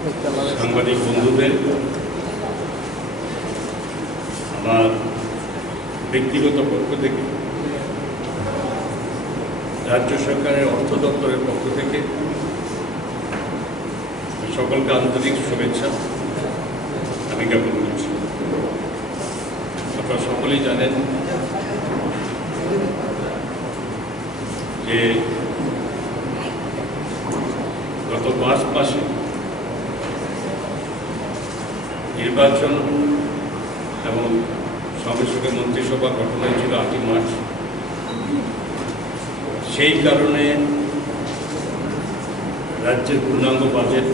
সাংবাদিক বন্ধুদের, আমার ব্যক্তিগত পক্ষ থেকে, রাজ্য সরকারের অর্থ দপ্তরের পক্ষ থেকে সকলকে আন্তরিক শুভেচ্ছা আমি জ্ঞাপন করছি। আপনারা সকলেই জানেন যে গত 5 মাসে নির্বাচন এবং সঙ্গে সঙ্গে মন্ত্রিসভা গঠন হয়েছিল 8ই মার্চ। সেই কারণে রাজ্যের পূর্ণাঙ্গ বাজেট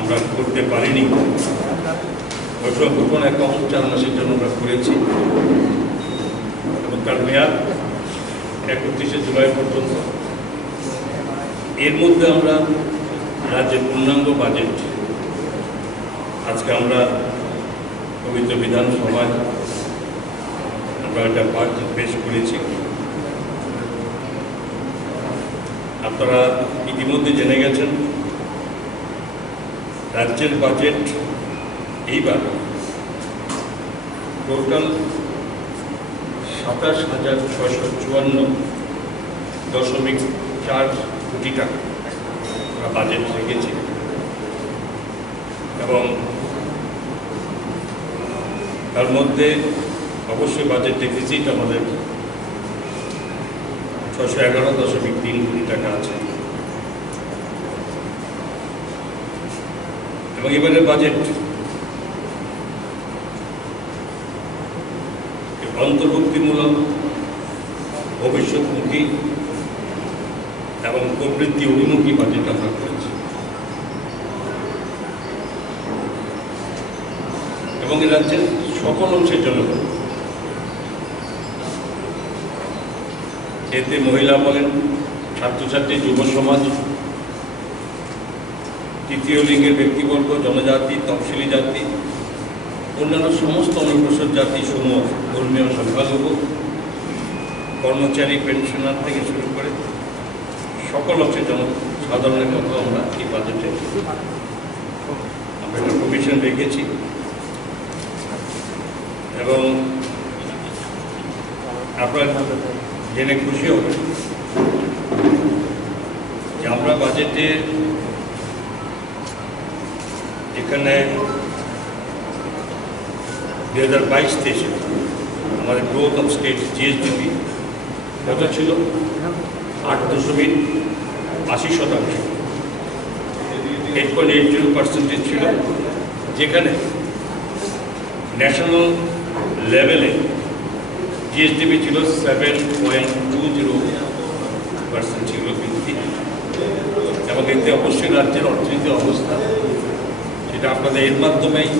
আমরা করতে পারিনি। গোপন অ্যাকাউন্ট 4 মাসের জন্য আমরা করেছি এবং তার মেয়াদ 31শে জুলাই পর্যন্ত। এর মধ্যে আমরা রাজ্যের পূর্ণাঙ্গ বাজেট আজকে আমরা পবিত্র বিধানসভায় আমরা একটা বাজেট পেশ করেছি। আপনারা ইতিমধ্যে জেনে গেছেন রাজ্যের বাজেট এইবার টোটাল 27,654.4 কোটি টাকা আমরা বাজেট রেখেছি এবং তার মধ্যে অবশ্যই বাজেট ডেফিসিট আমাদের 611.3 কোটি টাকা আছে এবং এবারের বাজেট অন্তর্ভুক্তিমূলক, ভবিষ্যৎমুখী এবং প্রবৃদ্ধি অভিমুখী বাজেট আমরা করেছি এবং এই রাজ্যের সকল অংশের জন্য। এতে মহিলা বলেন, ছাত্রছাত্রী, যুব সমাজ, তৃতীয় লিঙ্গের ব্যক্তিবর্গ, জনজাতি, তফসিলি জাতি, অন্যান্য সমস্ত অনগ্রসর জাতি সমূহ, ধর্মীয় সংখ্যালঘু, কর্মচারী, পেনশনার থেকে শুরু করে সকল অংশের জনসাধারণের কথা আমরা এই বাজেটে আমরা একটা প্রভিশন রেখেছি এবং আপনারা জেনে খুশি হবেন যে আমরা বাজেটে এখানে 2022-23 আমাদের গ্রোথ অফ স্টেট জিএসডিপি কত ছিল? 8.80%, 8.80% ছিল, যেখানে ন্যাশনাল লেভেলে জিএসডিপি ছিল 7.20% ছিল বৃদ্ধি। এবং এতে অবশ্যই রাজ্যের অর্থনৈতিক অবস্থা সেটা আপনাদের এর মাধ্যমেই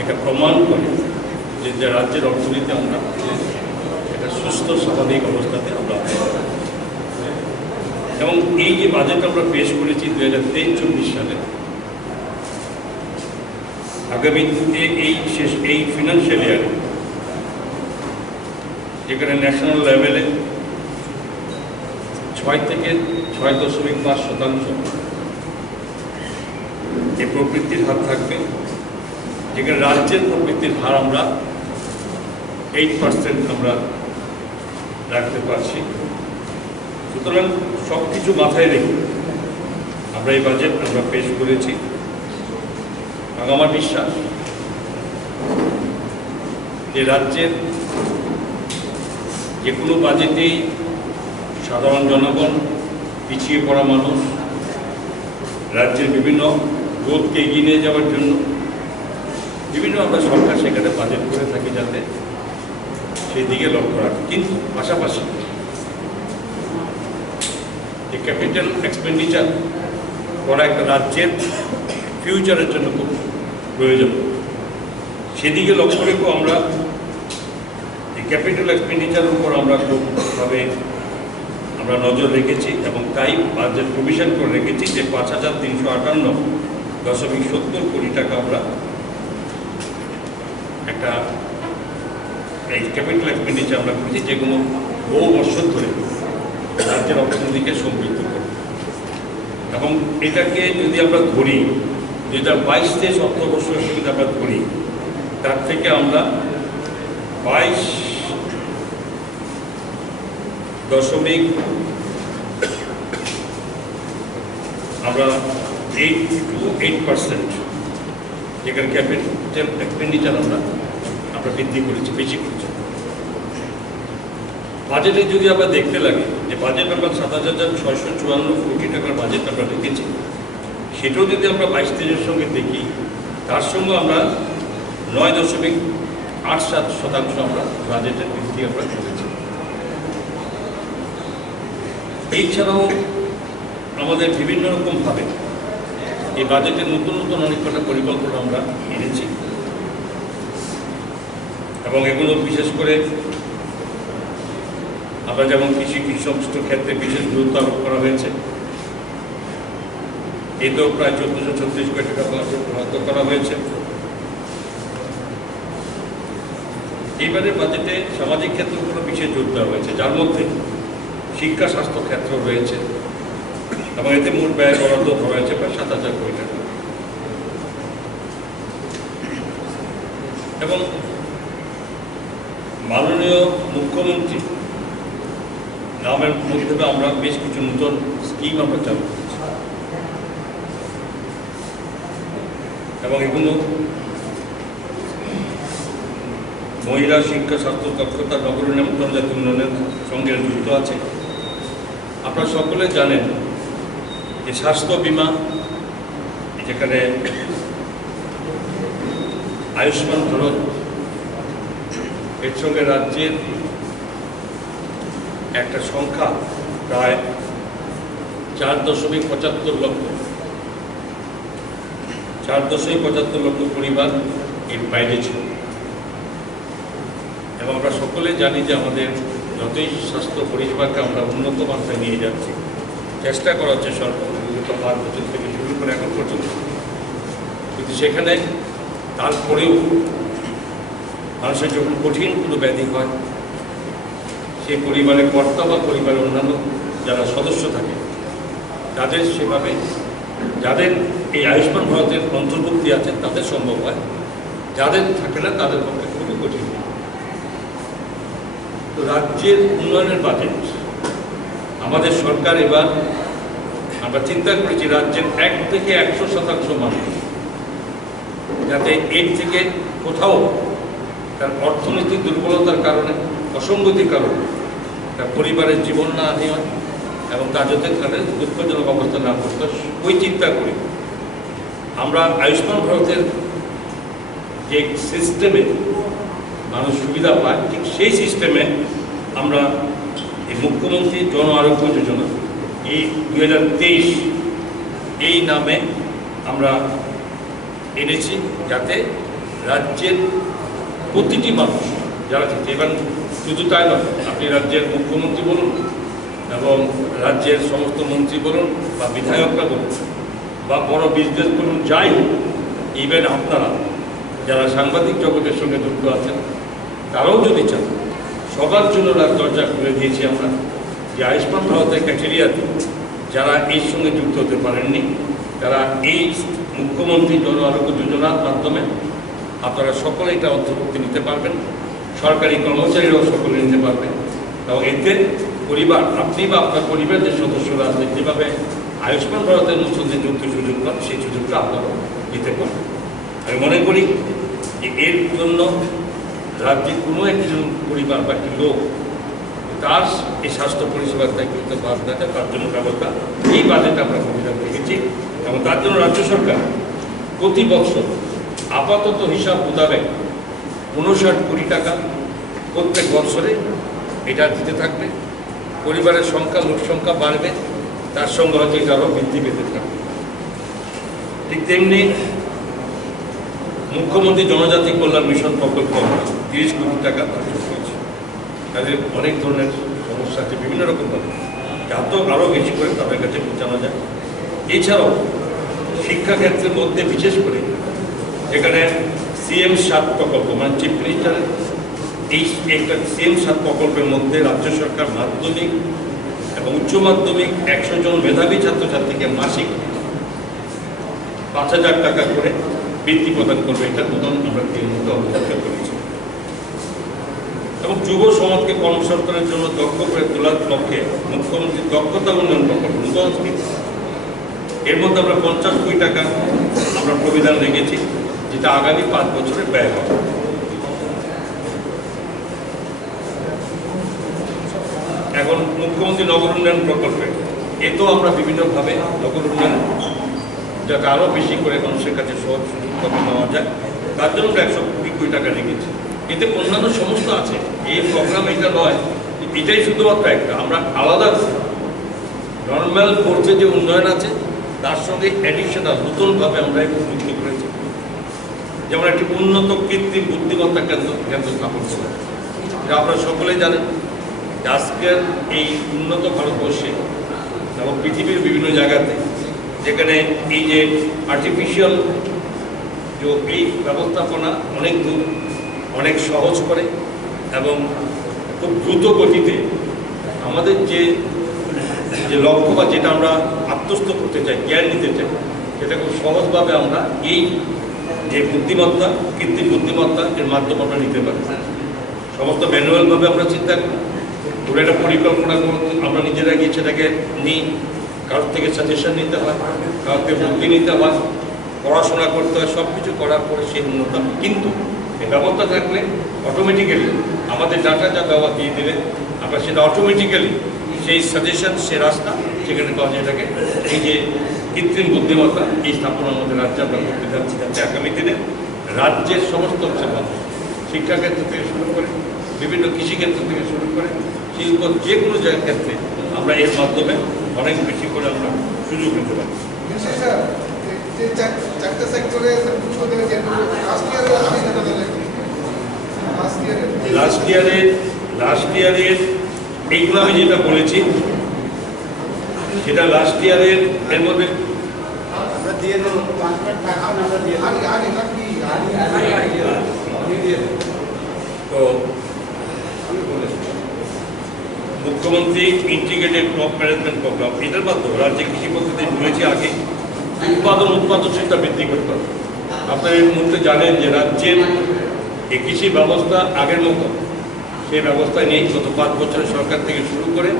এটা প্রমাণ করে যে রাজ্যের অর্থনীতি আমরা একটা সুস্থ স্বাভাবিক অবস্থাতে আমরা। এবং এই যে বাজেট আমরা পেশ করেছি 2023-24 সালে, আগামীতে এই ফিনান্সিয়াল ইয়ারে যেখানে ন্যাশনাল লেভেলে 6 থেকে 6.5% এই প্রবৃদ্ধির হার থাকবে, যেখানে রাজ্যের প্রবৃদ্ধির হার আমরা 8% আমরা রাখতে পারছি। সুতরাং সব কিছু মাথায় রেখে আমরা এই বাজেট আমরা পেশ করেছি এবং আমার বিশ্বাস যে রাজ্যের যে কোনো বাজেটেই সাধারণ জনগণ, পিছিয়ে পড়া মানুষ, রাজ্যের বিভিন্ন গ্রোথকে এগিয়ে নিয়ে যাওয়ার জন্য বিভিন্ন আমরা সরকার সেখানে বাজেট করে থাকি যাতে সেই দিকে লক্ষ্য রাখে। কিন্তু পাশাপাশি এই ক্যাপিটাল এক্সপেন্ডিচার করা একটা রাজ্যের ফিউচারের জন্য খুব প্রয়োজন। সেদিকে লক্ষ্য রেখেও আমরা এই ক্যাপিটাল এক্সপেন্ডিচারের উপর আমরা খুবভাবে আমরা নজর রেখেছি এবং তাই বাজেট প্রভিশন করে রেখেছি যে 5,358.70 কোটি টাকা আমরা একটা এই ক্যাপিটাল এক্সপেন্ডিচার আমরা করেছি, যেগুলো বহু বছর ধরে রাজ্যের অর্থনীতিকে সমৃদ্ধ করে। এবং এটাকে যদি আমরা ধরি, 2022-23 অর্থবর্ষের যদি আমরা ধরি, তার থেকে আমরা 22.8% যেখানে ক্যাপিটাল এক্সপেন্ডিচার আমরা বৃদ্ধি করেছি, বেশি করেছি। বাজেটে যদি আমরা দেখতে লাগে যে বাজেট আমরা 27,654 কোটি টাকার বাজেট আমরা রেখেছি, সেটাও যদি আমরা 22-23-এর সঙ্গে দেখি, তার সঙ্গে আমরা 9.87% আমরা বাজেটের বৃদ্ধি আমরা করেছি। এছাড়াও আমাদের বিভিন্ন রকমভাবে এই বাজেটের নতুন নতুন অনেক কটা পরিকল্পনা আমরা এনেছি এবং এগুলো বিশেষ করে আমরা যেমন কৃষি সমস্ত ক্ষেত্রে বিশেষ গুরুত্ব আরোপ করা হয়েছে। এতেও প্রায় 1436 কোটি টাকা বরাদ্দ করা হয়েছে। এইবারের বাজেটে সামাজিক ক্ষেত্রগুলো বিশেষ জোর দেওয়া হয়েছে, যার মধ্যে শিক্ষা স্বাস্থ্য ক্ষেত্র রয়েছে এবং এতে মোট ব্যয় বরাদ্দ ধরা হয়েছে প্রায় 7,000 কোটি টাকা। এবং মাননীয় মুখ্যমন্ত্রী নামের মধ্যে আমরা বেশ কিছু নতুন স্কিম আমরা চালু করেছি এবং এগুলো মহিলা শিক্ষা স্বাস্থ্য দক্ষতা নগরায়ণ এবং জনজাতি উন্নয়নের সঙ্গে যুক্ত আছে। আপনারা সকলে জানেন যে স্বাস্থ্য বিমা, যেখানে আয়ুষ্মান ভারত, এর সঙ্গে রাজ্যের একটা সংখ্যা প্রায় 4.75 লক্ষ, 4.75 লক্ষ পরিবার এর বাইরে ছিল। এবং আমরা সকলে জানি যে আমাদের যতই স্বাস্থ্য পরিষেবাকে আমরা উন্নত মাত্রায় নিয়ে যাচ্ছি, চেষ্টা করা হচ্ছে সরকার বিগত 5 বছর থেকে শুরু করে এখন পর্যন্ত, কিন্তু সেখানে তারপরেও মানুষের যখন কঠিন কোনো ব্যাধি হয়, সেই পরিবারের কর্তা বা পরিবারের অন্যান্য যারা সদস্য থাকে তাদের সেভাবে, যাদের এই আয়ুষ্মান ভারতের অন্তর্ভুক্তি আছে তাদের সম্ভব হয়, যাদের থাকে না তাদের পক্ষে খুবই কঠিন। তো রাজ্যের উন্নয়নের বাজেট আমাদের সরকার এবার আমরা চিন্তা করেছি রাজ্যের 1 থেকে 100% মানুষ যাতে এর থেকে কোথাও তার অর্থনৈতিক দুর্বলতার কারণে, অসঙ্গতির কারণে তার পরিবারের জীবন না হানি হয় এবং তার যাতে তাদের দুঃখজনক অবস্থা না করতে, ওই চিন্তা করি আমরা আয়ুষ্মান ভারতের যে সিস্টেমে মানুষ সুবিধা পায়, ঠিক সেই সিস্টেমে আমরা এই মুখ্যমন্ত্রী জন আরোগ্য যোজনা এই 2023 এই নামে আমরা এনেছি, যাতে রাজ্যের প্রতিটি মানুষ যারা থাকে, এবং শুধু তাই নয়, আপনি রাজ্যের মুখ্যমন্ত্রী বলুন এবং রাজ্যের সমস্ত মন্ত্রী বলুন বা বিধায়করা বলুন বা বড় বিজনেস বলুন, যাই হোক, ইভেন আপনারা যারা সাংবাদিক জগতের সঙ্গে যুক্ত আছেন তারাও যদি চান, সবার জন্য দরজা খুলে দিয়েছি আমরা, যে আয়ুষ্মান ভারতের ক্যাটেরিয়াতে যারা এর সঙ্গে যুক্ত হতে পারেননি তারা এই মুখ্যমন্ত্রী জন আরোগ্য যোজনার মাধ্যমে আপনারা সকলে এটা অন্তর্ভুক্তি নিতে পারবেন, সরকারি কর্মচারীরাও সকলে নিতে পারবেন। এবং এতে পরিবার, আপনি বা আপনার পরিবারের যে সদস্যরা আছেন, যেভাবে আয়ুষ্মান ভারতের সঙ্গে যুক্ত সুযোগ পান, সেই সুযোগটা আপনারা দিতে পারবেন। আমি মনে করি যে এর জন্য রাজ্যের কোনো একজন পরিবার বা একটি লোক তার এই স্বাস্থ্য পরিষেবার দায়িত্ব বাদ থাকে, তার জন্য ব্যবস্থা এই বাজেটে আমরা সুবিধা রেখেছি। এবং তার জন্য রাজ্য সরকার প্রতি বছর আপাতত হিসাব মোতাবেক 59 কোটি টাকা প্রত্যেক বছরে এটা দিতে থাকবে। পরিবারের সংখ্যা, লোক সংখ্যা বাড়বে, তার সঙ্গে হয়তো এটা আরও বৃদ্ধি পেতে থাকবে। ঠিক তেমনি মুখ্যমন্ত্রী জনজাতি কল্যাণ মিশন প্রকল্প 30 কোটি টাকা করেছে। তাদের অনেক ধরনের সমস্যা আছে, বিভিন্ন রকমভাবে, যত আরও বেশি করে তাদের কাছে পৌঁছানো যায়। এছাড়াও শিক্ষাক্ষেত্রের মধ্যে বিশেষ করে এখানে CM7 প্রকল্প, মানে চিফ মিনিস্টারের এই একটা CM7 প্রকল্পের মধ্যে রাজ্য সরকার মাধ্যমিক এবং উচ্চ মাধ্যমিক 100 জন মেধাবী ছাত্রছাত্রীকে মাসিক 5,000 টাকা করে বৃত্তি প্রদান করবে, এটা নতুন আমরা অবস্থান করেছি। এবং যুব সমাজকে কর্মসংস্থানের জন্য দক্ষ করে তোলার লক্ষ্যে মুখ্যমন্ত্রীর দক্ষতা উন্নয়ন প্রকল্প নতুন স্কিম, এর মধ্যে আমরা 50 কোটি টাকা আমরা প্রবিধান রেখেছি, যেটা আগামী 5 বছরে ব্যয় হবে। এখন মুখ্যমন্ত্রী নগর উন্নয়ন প্রকল্পে এতেও আমরা বিভিন্নভাবে নগর উন্নয়ন যাতে আরও বেশি করে মানুষের কাছে সহজ সুযোগ নেওয়া যায়, তার জন্য আমরা 120 কোটি টাকা রেখেছি। এতে অন্যান্য সমস্ত আছে, এই প্রোগ্রাম এটা নয়, এটাই শুধুমাত্র একটা। আমরা আলাদা নর্মাল কোর্সে যে উন্নয়ন আছে তার সঙ্গে অ্যাডিশনাল নতুনভাবে আমরা যুক্ত করেছি। যেমন একটি উন্নত কৃত্রিম বুদ্ধিমত্তা কেন্দ্র স্থাপন করা, যা আপনারা সকলেই জানেন। আজকের এই উন্নত ভারতবর্ষে এবং পৃথিবীর বিভিন্ন জায়গাতে যেখানে এই যে আর্টিফিশিয়াল যে এই ব্যবস্থাপনা অনেক দূর অনেক সহজ করে এবং খুব দ্রুত গতিতে আমাদের যে লক্ষ্য বা যেটা আমরা আত্মস্থ করতে চাই, জ্ঞান নিতে চাই, সেটা খুব সহজভাবে আমরা এই যে বুদ্ধিমত্তা, কৃত্রিম বুদ্ধিমত্তা এর মাধ্যমে আমরা নিতে পারি। সমস্ত ম্যানুয়ালভাবে আমরা চিন্তা করি, পুরো একটা পরিকল্পনা আমরা নিজেরা গিয়ে সেটাকে নিই, কারোর থেকে সাজেশন নিতে হয়, কারোর থেকে বুদ্ধি নিতে হয়, পড়াশোনা করতে হয়, সব কিছু করার পরে সেই উন্নত। কিন্তু এই ব্যবস্থা থাকলে অটোমেটিক্যালি আমাদের ডাটা যা ব্যবহার দিয়ে দিলে আমরা সেটা অটোমেটিক্যালি সেই সাজেশন, সে রাস্তা সেখানে পাওয়া যায়। এটাকে এই যে কৃত্রিম বুদ্ধিমত্তা এই স্থাপনা আমাদের রাজ্যে আমরা করতে যাচ্ছি, যাতে আগামী দিনে রাজ্যের সমস্ত সেবা, শিক্ষাক্ষেত্র থেকে শুরু করে বিভিন্ন কৃষিক্ষেত্র থেকে শুরু করে শিল্প, যে কোনো জায়গার ক্ষেত্রে আমরা এর মাধ্যমে অনেক বেশি করে আমরা সুযোগ নিতে পারি। লাস্ট ইয়ারের এইগুলো আমি যেটা বলেছি সেটা লাস্ট ইয়ারের এর মধ্যে তো মুখ্যমন্ত্রী ইন্টিগ্রেটেড ক্রপ ম্যানেজমেন্ট প্রোগ্রাম, এটার মাধ্যমে রাজ্যে কৃষি পদ্ধতি বলেছি আগে উৎপাদনশীলতা বৃদ্ধি করতে হবে। আপনারা এর মধ্যে জানেন যে রাজ্যের এই কৃষি ব্যবস্থা আগের মতো সেই ব্যবস্থায় নেই। গত 5 বছরের সরকার থেকে শুরু করে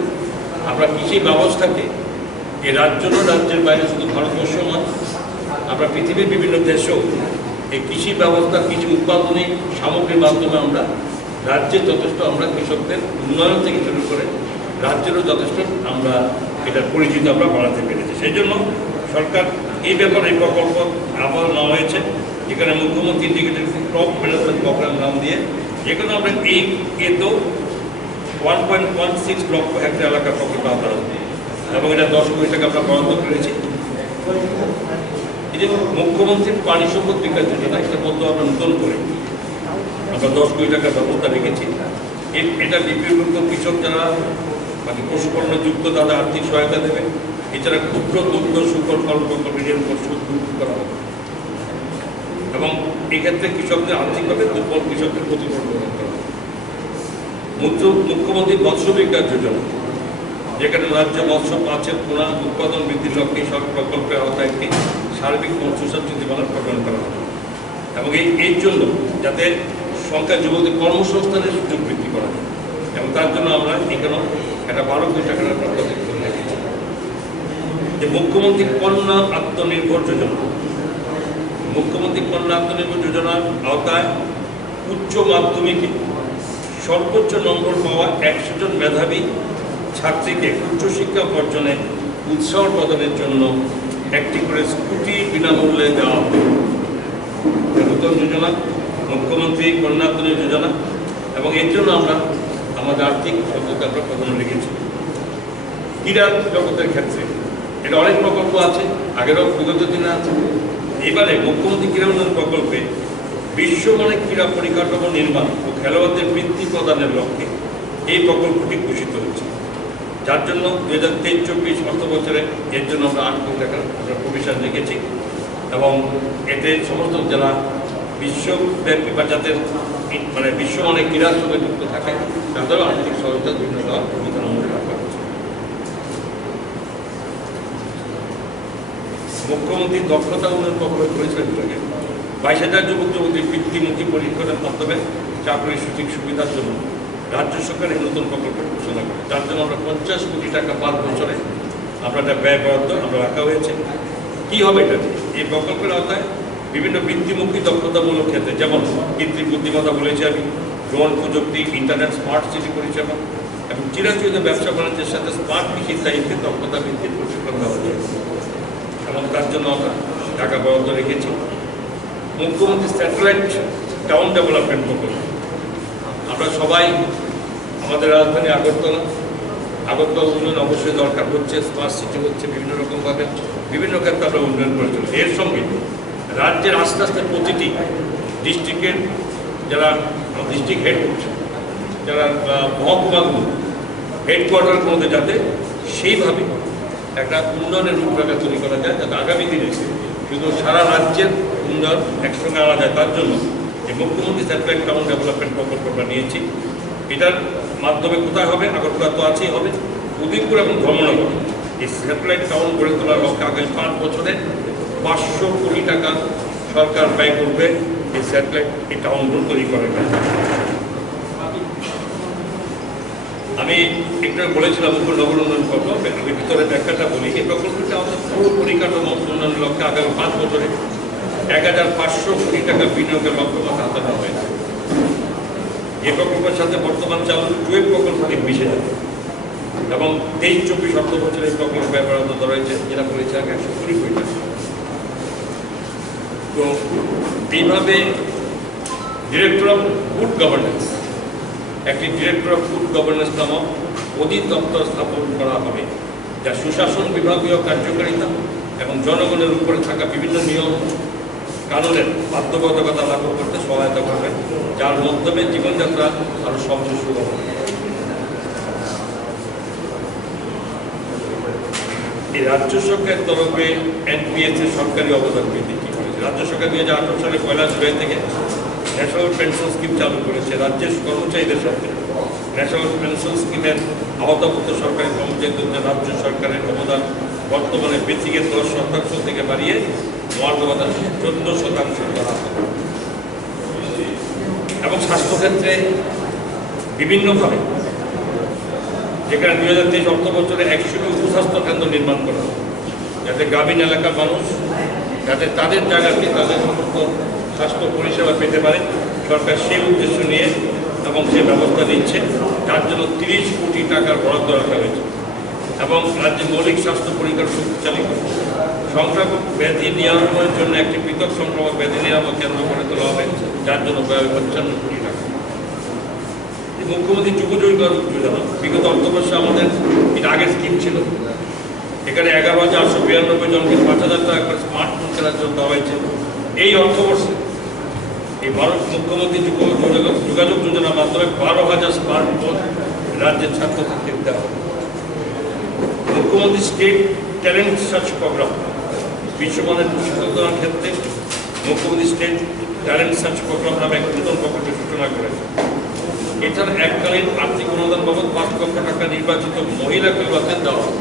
আমরা কৃষি ব্যবস্থাকে এই রাজ্যের বাইরে শুধু ভারতবর্ষ নয়, আমরা পৃথিবীর বিভিন্ন দেশেও এই কৃষি ব্যবস্থা, কৃষি উৎপাদনী সামগ্রীর মাধ্যমে আমরা রাজ্যে যথেষ্ট আমরা কৃষকদের উন্নয়ন থেকে শুরু করে রাজ্যেরও যথেষ্ট আমরা এটার পরিচিতি আমরা বাড়াতে পেরেছি। সেই জন্য সরকার এই ব্যাপারে এই প্রকল্প আবার নেওয়া হয়েছে, যেখানে মুখ্যমন্ত্রী ইন্টিগ্রেটেড ক্রপ ম্যানেজমেন্ট প্রোগ্রাম নাম দিয়ে, যেখানে আমরা এই এতেও 1.16 লক্ষ হেক্টর এলাকা প্রকল্প আওতায় এবং এটা 10 কোটি টাকা আমরা বরাদ্দ করেছি। এই যে মুখ্যমন্ত্রীর পানি সম্পদ বিকাশ যোজনা, এটার মধ্যে আমরা নতুন করে আমরা 10 কোটি টাকার ব্যবস্থা রেখেছি। এটা লিপিবদ্ধ কৃষক যারা মানে পশুপালন যুক্ত তাদের আর্থিক সহায়তা দেবে। এছাড়া ক্ষুদ্র দুগ্ধ শুকর ফল প্রকল্পের উপর সুদ মুক্ত করা হবে এবং এক্ষেত্রে কৃষকদের আর্থিকভাবে দুর্বল কৃষকদের ক্ষতিপূরণ করা হবে। মুখ্যমন্ত্রী মৎস্য বিকাশ যোজনা, যেখানে রাজ্য মৎস্য মাছের পোনা উৎপাদন বৃদ্ধির লক্ষ্যে সব প্রকল্পের আওতায় একটি সার্বিক মৎস্য নীতিমালা প্রণয়ন করা হবে এবং এর জন্য যাতে সংখ্যা যুবকদের কর্মসংস্থানের সুযোগ বৃদ্ধি করা যায় এবং তার জন্য আমরা এখানেও একটা 12 কোটি টাকার প্রজেক্ট করে রেখেছি। যে মুখ্যমন্ত্রী কন্যা আত্মনির্ভর যোজনা, মুখ্যমন্ত্রী কন্যা আত্মনির্ভর যোজনার আওতায় উচ্চ মাধ্যমিকে সর্বোচ্চ নম্বর পাওয়া 100 জন মেধাবী ছাত্রীকে উচ্চশিক্ষা অর্জনে উৎসাহ প্রদানের জন্য একটি করে স্কুটি বিনামূল্যে দেওয়া হবে। নতুন যোজনা মুখ্যমন্ত্রী কন্যা আত্মনির্ভর যোজনা এবং এর জন্য আমরা আমাদের আর্থিক সহায়তা আমরা প্রদান রেখেছি। ক্রীড়া জগতের ক্ষেত্রে এটা অনেক প্রকল্প আছে, আগেরও বিগত দিনে আছে। এবারে মুখ্যমন্ত্রী ক্রীড়া উন্নয়ন প্রকল্পে বিশ্বমানের ক্রীড়া পরিকাঠামো নির্মাণ ও খেলোয়াড়দের বৃত্তি প্রদানের লক্ষ্যে এই প্রকল্পটি ঘোষিত হচ্ছে, যার জন্য 2023-24 অর্থ বছরে এর জন্য আমরা 8 কোটি টাকার আমরা প্রভিশন রেখেছি এবং এতে সমস্ত যারা বিশ্বব্যাপী বা যাদের মানে বিশ্বমানের ক্রীড়ার সঙ্গে যুক্ত থাকে তাদেরও আর্থিক সহায়তা বিভিন্ন দেওয়ার প্রবিধান আমাদের রাখা হচ্ছে। মুখ্যমন্ত্রী দক্ষতা উন্নয়ন প্রকল্প করেছিলেন এটাকে 22,000 যুবক যুবতী বৃত্তিমুখী পরীক্ষার মাধ্যমে চাকরির সুযোগ সুবিধার জন্য রাজ্য সরকার এই নতুন প্রকল্পের ঘোষণা করে, যার জন্য আমরা 50 কোটি টাকা 5 বছরে আমরা একটা ব্যয় বরাদ্দ আমরা রাখা হয়েছে। কী হবে এটা? এই প্রকল্পের আওতায় বিভিন্ন বৃত্তিমুখী দক্ষতামূলক ক্ষেত্রে, যেমন কৃত্রিম বুদ্ধিমত্তা বলেছি আমি, ড্রোন প্রযুক্তি, ইন্টারনেট, স্মার্ট সিটি পরিষেবা এবং চিরাচরিত ব্যবসা বাণিজ্যের সাথে স্মার্ট কৃষির দায়িত্বে দক্ষতা বৃদ্ধির প্রশিক্ষণ দেওয়া যায় এবং তার জন্য আমরা টাকা বরাদ্দ রেখেছি। মুখ্যমন্ত্রী স্যাটেলাইট টাউন ডেভেলপমেন্ট প্রকল্প, আমরা সবাই আমাদের রাজধানী আগরতলা উন্নয়ন অবশ্যই দরকার হচ্ছে, স্মার্ট সিটি হচ্ছে, বিভিন্ন রকমভাবে বিভিন্ন ক্ষেত্রে আমরা উন্নয়ন করে চলছি। এর সঙ্গে রাজ্যের আস্তে আস্তে প্রতিটি ডিস্ট্রিক্টের যারা ডিস্ট্রিক্ট হেড যারা মহকুমাগুলো হেডকোয়ার্টারগুলোতে যাতে সেইভাবে একটা উন্নয়নের রূপরেখা তৈরি করা যায়, যাতে আগামী দিনে শুধু সারা রাজ্যের উন্নয়ন একসঙ্গে আনা যায়। তার জন্য এই মুখ্যমন্ত্রী স্যাটেলাইট টাউন ডেভেলপমেন্ট প্রকল্প আমরা নিয়েছি। এটার মাধ্যমে কোথায় হবে? আগরতলা তো আছেই, হবে উদয়পুর এবং ধর্মনগর। এই স্যাটেলাইট টাউন গড়ে তোলার লক্ষ্যে আগামী 5 বছরে 500 কোটি টাকা সরকার ব্যয় করবে এই স্যাটেলাইট এই টাউনগুলো তৈরি করার জন্য। আমি একটু বলেছিলাম নগর উন্নয়ন প্রকল্প, আমি ভিতরে ব্যাখ্যাটা বলি। এই প্রকল্পটা আমাদের পুরো পরিকাঠামো উন্নয়নের লক্ষ্যে আগামী 5 বছরে 1500 কোটি টাকা বিনিয়োগের লক্ষ্যমাত্রা হাতে নেওয়া হয়েছে। এই প্রকল্পের সাথে বর্তমান চালু টুয়েব প্রকল্পটি মিশে যাবে এবং 23-24 অর্থ বছরে এই প্রকল্প ব্যবহার ধরা হয়েছে, যেটা বলেছে আগে 120 কোটি টাকা। তো এইভাবে ডিরেক্টর অফ গুড গভর্নেন্স, একটি ডিরেক্টর অফ গুড গভর্নেন্স নামক অধিদপ্তর স্থাপন করা হবে, যা সুশাসন, বিভাগীয় কার্যকারিতা এবং জনগণের উপরে থাকা বিভিন্ন নিয়ম কানুনের বাধ্যবাধকতা লাগু করতে সহায়তা করবে, যার মাধ্যমে জীবনযাত্রা আরও সহজ সুগম হবে। এই রাজ্য সরকারের তরফে এনপিএস এর সরকারি অবদান বৃদ্ধি কী করেছে? রাজ্য সরকার 2018 সালে 1 জুলাই থেকে ন্যাশনাল পেনশন স্কিম চালু করেছে। রাজ্যের কর্মচারীদের সাথে ন্যাশনাল পেনশন স্কিমের আওতাভুক্ত সরকারি কর্মচারীদের জন্য রাজ্য সরকারের অবদান বর্তমানে বেসিকের 10% থেকে বাড়িয়ে মর্যাদা 14% করা হবে। এবং স্বাস্থ্যক্ষেত্রে বিভিন্নভাবে, যেখানে 2023 অর্থ বছরে 100টি উপস্বাস্থ্য কেন্দ্র নির্মাণ করা হবে, যাতে গ্রামীণ এলাকার মানুষ যাতে তাদের জায়গাকে তাদের সমস্ত স্বাস্থ্য পরিষেবা পেতে পারে, সরকার সেই উদ্দেশ্য নিয়ে এবং সে ব্যবস্থা নিচ্ছে, যার জন্য 30 কোটি টাকার বরাদ্দ রাখা হয়েছে। এবং রাজ্যে মৌলিক স্বাস্থ্য পরীক্ষার সুচালিত সংক্রামক ব্যাধি নিরাময়ের জন্য একটি পৃথক সংক্রামক ব্যাধি নিরাময় কেন্দ্র গড়ে তোলা হবে, যার জন্য ব্যয় 55 কোটি টাকা। মুখ্যমন্ত্রী যুগযোগী যোজনা বিগত অর্থবর্ষে আমাদের এটা আগের স্কিম ছিল, এখানে 11,892 জনকে 5,000 টাকা করে স্মার্টফোন কেনার জন্য দেওয়া হয়েছে। এই অর্থবর্ষে এই ভারত মুখ্যমন্ত্রী যোগাযোগ যোজনার মাধ্যমে 12,000 স্মার্টফোন রাজ্যের ছাত্রছাত্রীদের দেওয়া হবে। মুখ্যমন্ত্রী স্টেট ট্যালেন্ট সার্চ প্রোগ্রাম, বিশ্বমানের প্রশিক্ষণ ক্ষেত্রে মুখ্যমন্ত্রী স্টেট ট্যালেন্ট সার্চ প্রোগ্রাম নামে এক নতুন প্রকল্পের সূচনা করেছে। এছাড়া এককালীন আর্থিক অনুদান বাবদ 5 লক্ষ টাকা নির্বাচিত মহিলা খেলোয়াড়দের দেওয়া হবে।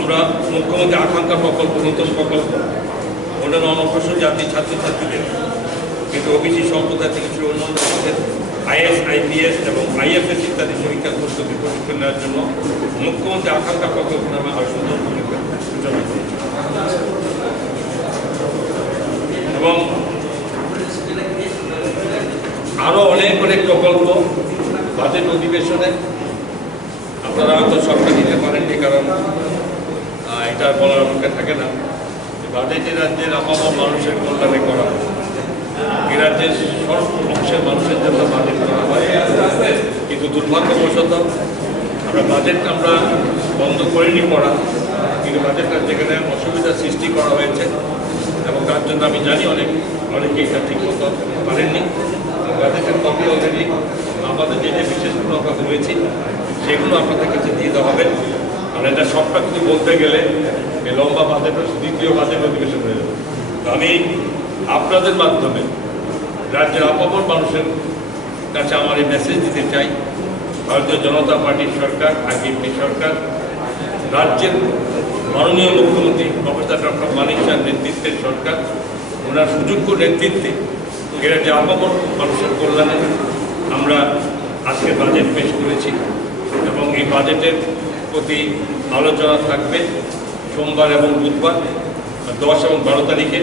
আমরা মুখ্যমন্ত্রী আকাঙ্ক্ষা প্রকল্প, নতুন প্রকল্প, অন্যান্য অনগ্রসর জাতি ছাত্রছাত্রীদের কিন্তু ওবিসি সম্প্রদায় থেকে কিছু অন্যান্য IAS, IPS এবং IFS ইত্যাদি পরীক্ষার প্রস্তুতি প্রশিক্ষণ নেওয়ার জন্য মুখ্যমন্ত্রী আকাঙ্ক্ষা প্রকল্প নামে আরও সুন্দর সূচনা করেছে। এবং আরও অনেক প্রকল্প বাজেট অধিবেশনে আপনারা হয়তো সরকার দিতে পারেননি, কারণ এটা বলার অপেক্ষা থাকে না। বাজেটে রাজ্যের আপামর মানুষের কল্যাণে করা হয়, এই রাজ্যের সর্ব অংশের মানুষের জন্য বাজেট করা হয়। কিন্তু দুর্ভাগ্যবশত বাজেটটা আমরা বন্ধ করিনি পড়া, কিন্তু বাজেটটা যেখানে অসুবিধার সৃষ্টি করা হয়েছে এবং তার জন্য আমি জানি অনেকেই এটা ঠিক মতো পারেননি। বাজেটের কপি অলরেডি আমাদের যে বিশেষগুলো আমরা রয়েছি সেগুলো আপনাদের কাছে দিয়ে দেওয়া হবে। আর এটা সবটা কিছু বলতে গেলে এই লম্বা বাজেটের দ্বিতীয় বাজেট অধিবেশন হয়ে যাবে। তো আমি আপনাদের মাধ্যমে রাজ্যের আপামর মানুষের কাছে আমার এই মেসেজ দিতে চাই, ভারতীয় জনতা পার্টির সরকার, আইপিএফটি সরকার রাজ্যের মাননীয় মুখ্যমন্ত্রী প্রফেসর ডক্টর মানিক শাহর নেতৃত্বের সরকার, ওনার সুযোগ্য নেতৃত্বে এরা যে আপামর মানুষের কল্যাণে আমরা আজকে বাজেট পেশ করেছি এবং এই বাজেটের প্রতি আলোচনা থাকবে সোমবার এবং বুধবার 10 এবং 12 তারিখে।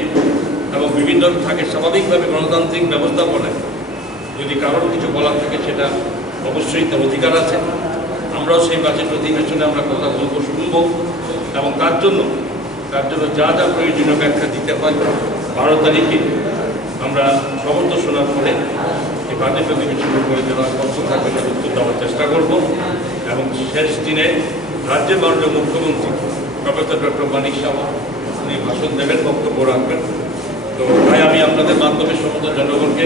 এবং বিভিন্ন থাকে স্বাভাবিকভাবে গণতান্ত্রিক ব্যবস্থাপনায় যদি কারোর কিছু বলার থাকে সেটা অবশ্যই তার অধিকার আছে। আমরাও সেই বাজেট অধিবেশনে আমরা কথা বলবো, শুনবো এবং তার জন্য যা যা প্রয়োজনীয় ব্যাখ্যা দিতে হয় 12 তারিখে আমরা সমস্ত শোনার পরে এই বাজেট অধিবেশন করে দেওয়ার পক্ষ থাকবে তার উত্তর দেওয়ার চেষ্টা করব। এবং শেষ দিনে রাজ্যের মাননীয় মুখ্যমন্ত্রী প্রফেসর ডক্টর মানিক শাহ উনি ভাষণ দেবেন, বক্তব্য রাখবেন। তো তাই আমি আপনাদের মাধ্যমে সমস্ত জনগণকে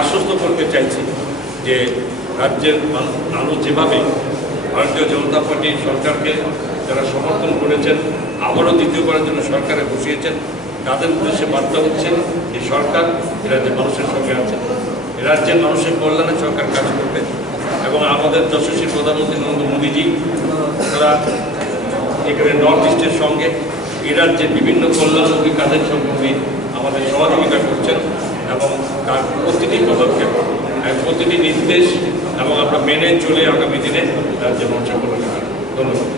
আশ্বস্ত করতে চাইছি যে রাজ্যের মানুষ যেভাবে ভারতীয় জনতা পার্টির সরকারকে যারা সমর্থন করেছেন, আবারও দ্বিতীয়বারের জন্য সরকারে বসিয়েছেন, তাদের উদ্দেশ্যে বার্তা হচ্ছে যে সরকার রাজ্যের মানুষের সঙ্গে আছে, রাজ্যের মানুষের কল্যাণে সরকার কাজ করবে। এবং আমাদের যশস্বী প্রধানমন্ত্রী নরেন্দ্র মোদীজি তারা এখানে নর্থ ইস্টের সঙ্গে এই রাজ্যের বিভিন্ন কল্যাণমুখী কাজের সঙ্গে আমাদের সহযোগিতা করছেন এবং তার প্রতিটি পদক্ষেপ প্রতিটি নির্দেশ এবং আমরা মেনে চলে আগামী দিনে রাজ্যের মানুষের কল্যাণ। ধন্যবাদ।